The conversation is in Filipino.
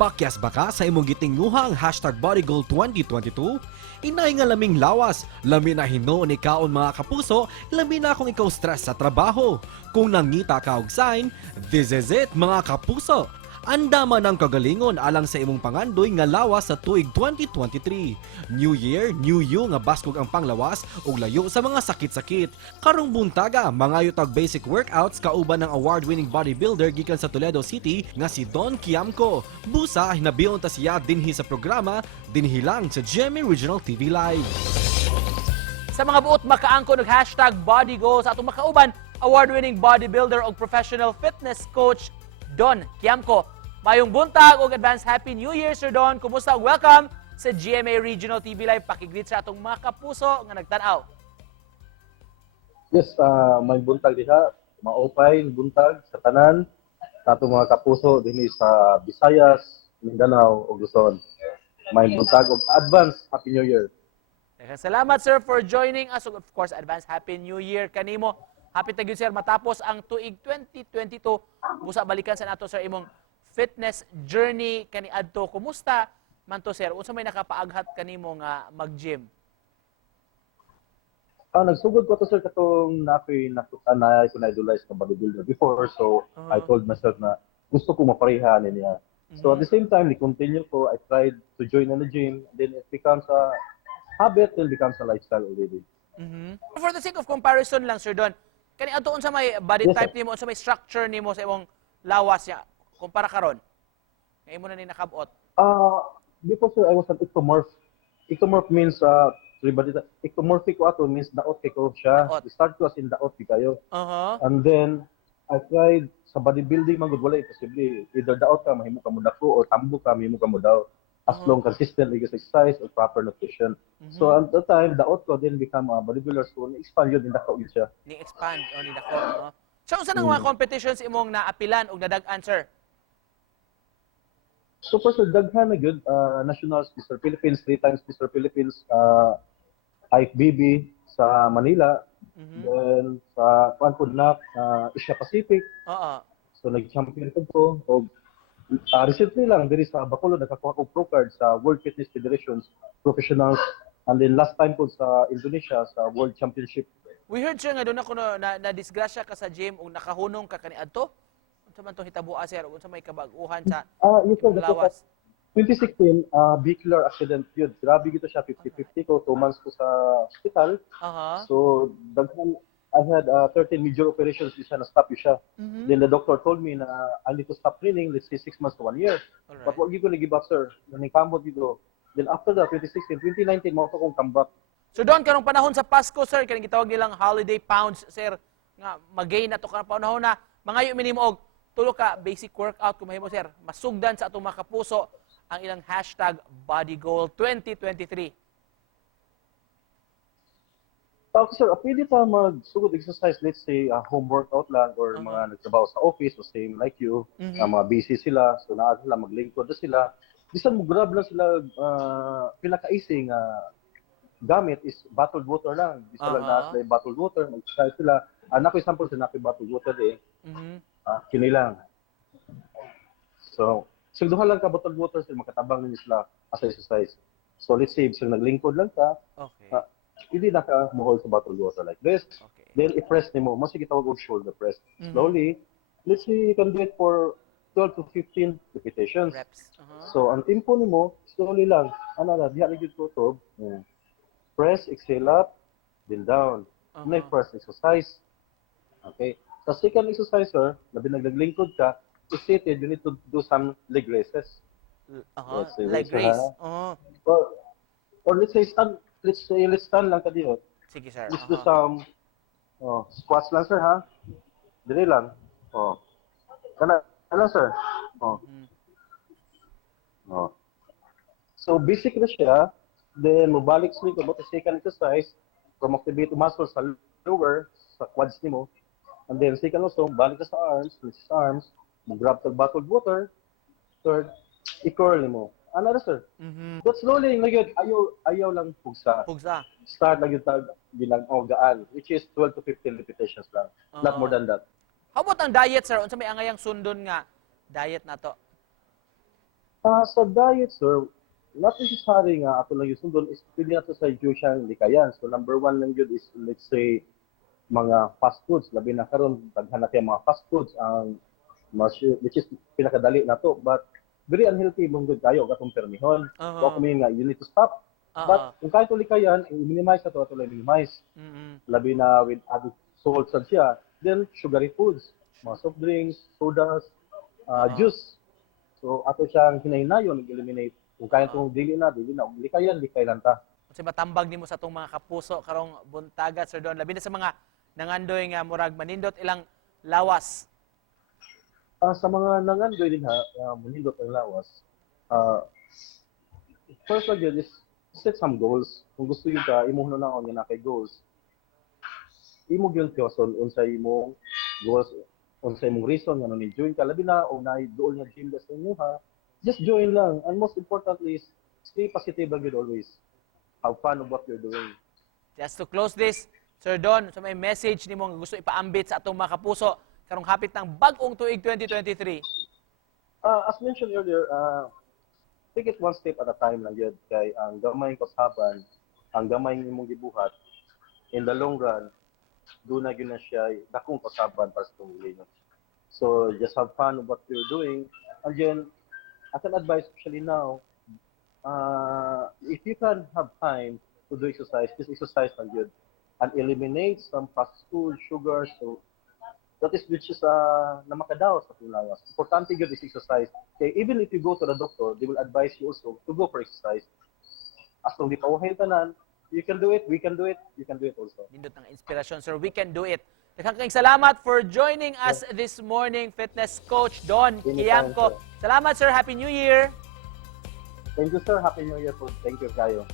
Nagpakyas ba ka sa imong gitinguhang #bodygoal 2022? Inay nga laming lawas, lami na hino ni kaon mga kapuso, lami na kung ikaw stress sa trabaho. Kung nangita ka og sign, this is it mga kapuso. Andaman ang kagalingon alang sa imong pangandoy nga lawas sa tuig 2023. New Year, New You nga baskog ang panglawas ug layo sa mga sakit-sakit. Karong buntaga, mangayo tag basic workouts kauban ng award-winning bodybuilder gikan sa Toledo City nga si Don Quiamco. Busa hinabiyon ta siya dinhi sa programa dinhi lang sa GMA Regional TV Live. Sa mga buot makaangko ng #bodygoals sa atong makauban, award-winning bodybuilder o professional fitness coach Don Quiamco. Mayong buntag o advance Happy New Year, Sir Don. Kumusta? Welcome sa GMA Regional TV Live. Pakigreet sa atong mga kapuso nga nagtanaw. Yes, may buntag diha, maupay buntag sa tanan, sa atong mga kapuso dinhi sa Visayas, Mindanao ug Luzon. May buntag ug advance Happy New Year. Salamat, sir, for joining us. Of course, advance Happy New Year kanimo. Happy tagyo, sir, matapos ang tuig 2022. Busa balikan sa nato, sir, imong fitness journey kaniadto. Kumusta man to, sir? Unsa may nakapaaghat kanimo nga mag-gym? Nagsugod ko to, sir, katong nakoy ko na-idolize na bodybuilder before. So, I told myself na gusto ko mapareha niya. So, at the same time, ni-continue ko. I tried to join in the gym. Then it becomes a habit and becomes a lifestyle already. For the sake of comparison lang, Sir Don, kaniadto unsa may body Yes, type nimo, unsa may structure nimo sa imong lawas ya kumpara karon? Nga imo na ni nakabot. Before, sir, I was an ectomorph. Ectomorph means ectomorphic ko ato means daot kay ko siya. Daot. Start ko as in daot kayo. Uh-huh. And then I tried sa bodybuilding man gud wala imposible. Either daot ka mahimo ka mo dako or tambo ka mahimo ka mo daw. As long consistent exercise or proper nutrition. So at the time daot ko then become a bodybuilder, so na-expand yun din dako yun siya. Ni expand o ni dako. So unsa nang mga competitions imong naapilan og nadag-an, sir? So first, daghan na good, Nationals, Mr. Philippines, 3 times Mr. Philippines, IFBB sa Manila, then sa Pancudnak, Asia Pacific. Oo. So nag-champion ko. Recently lang, diri sa Bacolod, nakakuha ko pro card sa World Fitness Federations, Professionals, and then last time ko sa Indonesia, sa World Championship. We heard, sir, nga doon ako na-disgrasya ka sa gym o nakahunong ka kaniadto. Unsa man to hitabua, sir? Unsa may kabag-uhan sa Yes, sir, lawas? 2016, vehicular accident yun. Grabe gito siya, 50-50 ko, 2 months ko sa hospital. So, daghan, I had 13 major operations siya, na-stop yun siya. Then the doctor told me na I need to stop training, let's say 6 months to 1 year. Alright. But what you gonna give up, sir? Naningkamot dito. Then after that, 2016, 2019, mo akong comeback. So doon, karong panahon sa Pasko, sir, kanang gitawag nilang holiday pounds, sir, nga mag-gain na to karong panahon na mangayo minimo og tulo ka basic workout kung mahimo, sir. Masugdan sa atong mga kapuso ang ilang #bodygoal 2023. Okay, sir, pwede ta magsugod exercise, let's say, home workout lang or mga nagtrabaho sa office, o same like you, mga busy sila, so naa sila, maglingkod na sila. Bisan mo grab lang sila, pinaka-easy nga gamit is bottled water lang. Bisan lang na sila bottled water, mag-exercise sila. Nakoy sample sa nakoy bottled water kini lang. So, sigduha lang ka bottled water, sila makatabang din sila as exercise. So, let's say, sila naglingkod lang ka, Okay. hindi na ka mo-hold sa bottled water like this. Okay. Then, i-press nimo. Mas gitawag og shoulder press. Slowly, let's say you can do it for 12 to 15 repetitions. Reps. So, ang tempo nimo, slowly lang. Ano na, diha na gyud ko to. Press, exhale up, then down. Next first exercise. Okay. Sa second exercise, sir, labi naglingkod ka, is seated, you need to do some leg raises. Let's say, Like raise, race. Or let's say stand, let's stand lang ka dito. Sige, sir. Let's do some squats lang, sir, ha? Dili lang. Kana lang, sir. So, basic na siya. Then, mabalik sa likod, the second exercise, from activate muscles sa lower, sa quads nimo. And then, second also, balik ka sa arms, let's arms, mag-grab sa bottled water. Third, i-curl mo. Ano na, sir? But slowly, ngayon, ayaw lang pugsa. Pugsa. Start lang yung tag bilang gaan, which is 12 to 15 repetitions lang. Not more than that. How about ang diet, sir? Unsa may angayang sundon nga diet na to? Sa diet, sir, not necessary nga ato lang yung sundon is pwede nato sa siyang likayan. So number one lang yun is let's say mga fast foods. Labi na karon daghan na kay mga fast foods ang which is pinakadali na to. But very unhealthy mong good kayo katong permihon. So ako mean nga you need to stop. But kung kaya to likayan, i-minimize na to ato lang minimize. Labi na with added salt sad siya. Then sugary foods, mga soft drinks, sodas, juice. So ato siyang hinahinayon, nag-eliminate. Kung kaya itong dili na, likay lang ta. Kasi matambag nimo sa itong mga kapuso karong buntaga, Sir Don. Labi na sa mga nangandoy nga murag manindot ilang lawas. Sa mga nangandoy din munindot ang lawas, first lang yun is set some goals. Kung gusto yun ka, imo na ako nga kay goals. Imo yun kyoson, unsay imong goals, unsay imong reason, nga nung join ka, labi na, o na dool nga gym sa inyo ha, just join lang. And most importantly is, stay positive lang yun always. Have fun of what you're doing. Just to close this, Sir Don, so may message nimo nga gusto ipaambit sa atong mga kapuso karong hapit ng bag-ong tuig 2023. As mentioned earlier, take it one step at a time lang yun. Kay ang gamay kasaban, ang gamay imong gibuhat, in the long run, doon na yun na siya, dakong kasaban para sa tumulino. So, just have fun of what you're doing. And then, I can advise, especially now, if you can have time to do exercise, just exercise lang yun. And eliminate some fast food, sugar, so that is which is na makadaw sa tulawas. Importante yun is exercise. Okay, even if you go to the doctor, they will advise you also to go for exercise. As long di pauhay tanan, you can do it, we can do it, you can do it also. Nindot ng inspirasyon, Sir. We can do it. Daghang salamat for joining us this morning, fitness coach Don Quiamco. Anytime, sir. Salamat, Sir. Happy New Year. Thank you, sir. Happy New Year po. Thank you, kayo.